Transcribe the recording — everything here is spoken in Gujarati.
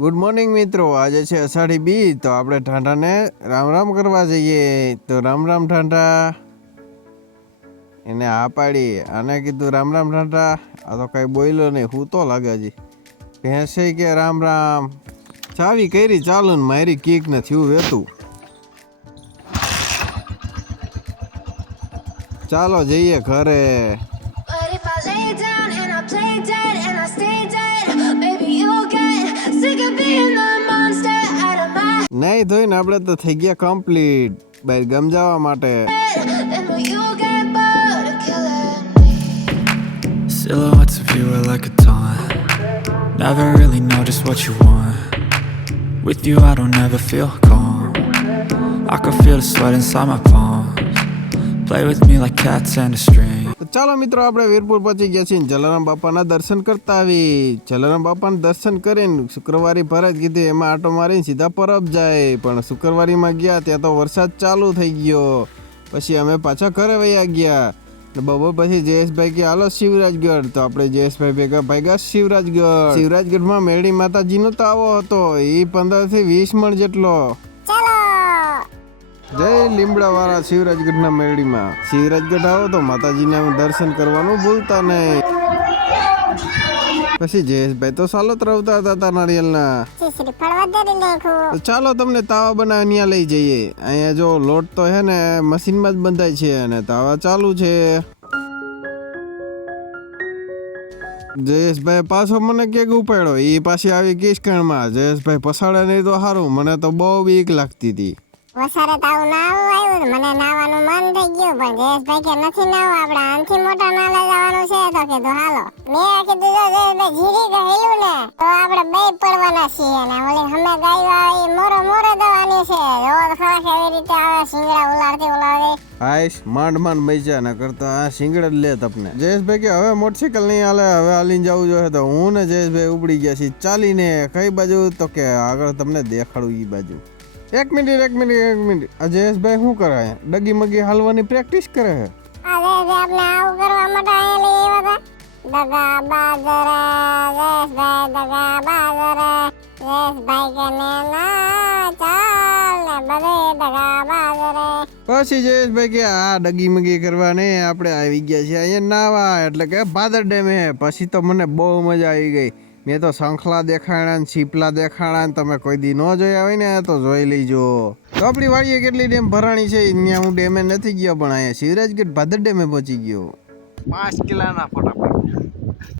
ગુડ મોર્નિંગ મિત્રો, આજે છે અષાઢી બીજ, તો આપણે ઠાંઠાને રામ રામ કરવા જઈએ. તો રામ રામ ઠાંઠા. એને હા પાડી, આને કીધું રામ રામ ઠાંઠા. આ તો કઈ બોલ્યો નહીં, હું તો લાગે હજી. ભેંસે કે રામ રામ. ચાવી કરી ચાલુ ને મારી કીક ને થયું વેતું. ચાલો જઈએ ઘરે. નહીં ધોઈને આપણે તો થઈ ગયા કમ્પ્લીટ બહાર ગામ જવા માટે. Silhouettes of you are like a taunt. Never really know just what you want. With you I don't ever feel calm. I can feel the sweat inside my palms. Play with me like cats and a string. ચાલો મિત્રો, આપણે વીરપુર પહોંચી ગયા છીએ. જલારામ બાપાના દર્શન કરતા આવી. જલારામ બાપાના દર્શન કરીને શુક્રવારી ભરાજ કીધી, એમાં આટો મારીને સીધા પરબ જાય. પણ શુક્રવારીમાં ગયા ત્યાં તો વરસાદ ચાલુ થઈ ગયો. પછી અમે પાછા ઘરે વયા ગયા. બપોર પછી જયેશભાઈ કે હાલો શિવરાજગઢ. તો આપણે જયેશભાઈ ભેગા ભાગ્યા શિવરાજગઢ. શિવરાજગઢમાં મેળી માતાજીનો તાવો હતો, એ 15 થી 20 મણ જેટલો. જય લીમડા વાળા શિવરાજગઢના મેળીમાં. શિવરાજગઢ આવો તો માતાજીના દર્શન કરવાનું ભૂલતા નહીં. પછી જયેશભાઈ તો સાલોત રવતા હતા નારિયેલના. ચાલો તમને તાવા બનાવી ત્યાં લઈ જઈએ. અહીંયા જો લોટ તો હે ને મશીનમાં જ બંધાય છે અને તાવા ચાલુ છે. જયેશભાઈ પાછો મને કેક ઉપાડ્યો, એ પાછી આવી કિસકણમાં. જયેશભાઈ પસાડે નહીં તો સારું, મને તો બહુ બીક લાગતી હતી. વસારે તાવ નાવું આવ્યું, મને નાવાનું મન થઈ ગયું, પણ જયેશભાઈ કે નથી નાવું, આપણે આનથી મોટા નાલા જવાનું છે. તો કીધું હાલો. મેં કીધું જો જયેશભાઈ જીરી ગયેલું ને તો આપણે બે પડવાના છીએ ને ઓલી હમે ગાયો આવી મોરો દવાની છે. જો ખરા કેવી રીતે આવે શિંગડા ઉલાડતી. હાઈશ માંડ મૈજા ના કરતા આ શિંગડા લે તપને. જયેશભાઈ કે હવે મોટરસાઇકલ નહીં હાલે, હવે હાલીને જવું જોઈએ. તો હું ને જયેશભાઈ ઉપડી ગયા છીએ ચાલીને. કઈ બાજુ? તો કે આગળ તમને દેખાડું ઈ બાજુ. એક મિનિટ. આ જયેશભાઈ શું કરે? ડગી મગી હાલવાની પ્રેક્ટિસ કરે છે. આપણે આવું કરવા માટે આયા લઈ આવ્યા હતા. દગા બાજરે જયેશભાઈ કે ના ચાલ ને બધે દગા બાજરે. પછી જયેશભાઈ કે આ ડગી મગી કરવા નહીં, આપણે આવી ગયા છીએ અહીંયા નાવા, એટલે કે ભાદર ડેમે. પછી તો મને બહુ મજા આવી ગઈ. મેં તો શંખલા દેખાડા ને છીપલા દેખાડા ને તમે કોઈ દી ન જોયા હોય ને તો જોઈ લેજો. તો આપણી વાડીએ કેટલી ડેમ ભરાણી છે ત્યાં હું ડેમે નથી ગયો, પણ અહીંયા શિવરાજગઢ ભાદર ડેમે પહોંચી ગયો. 5 કિલોના ફોટા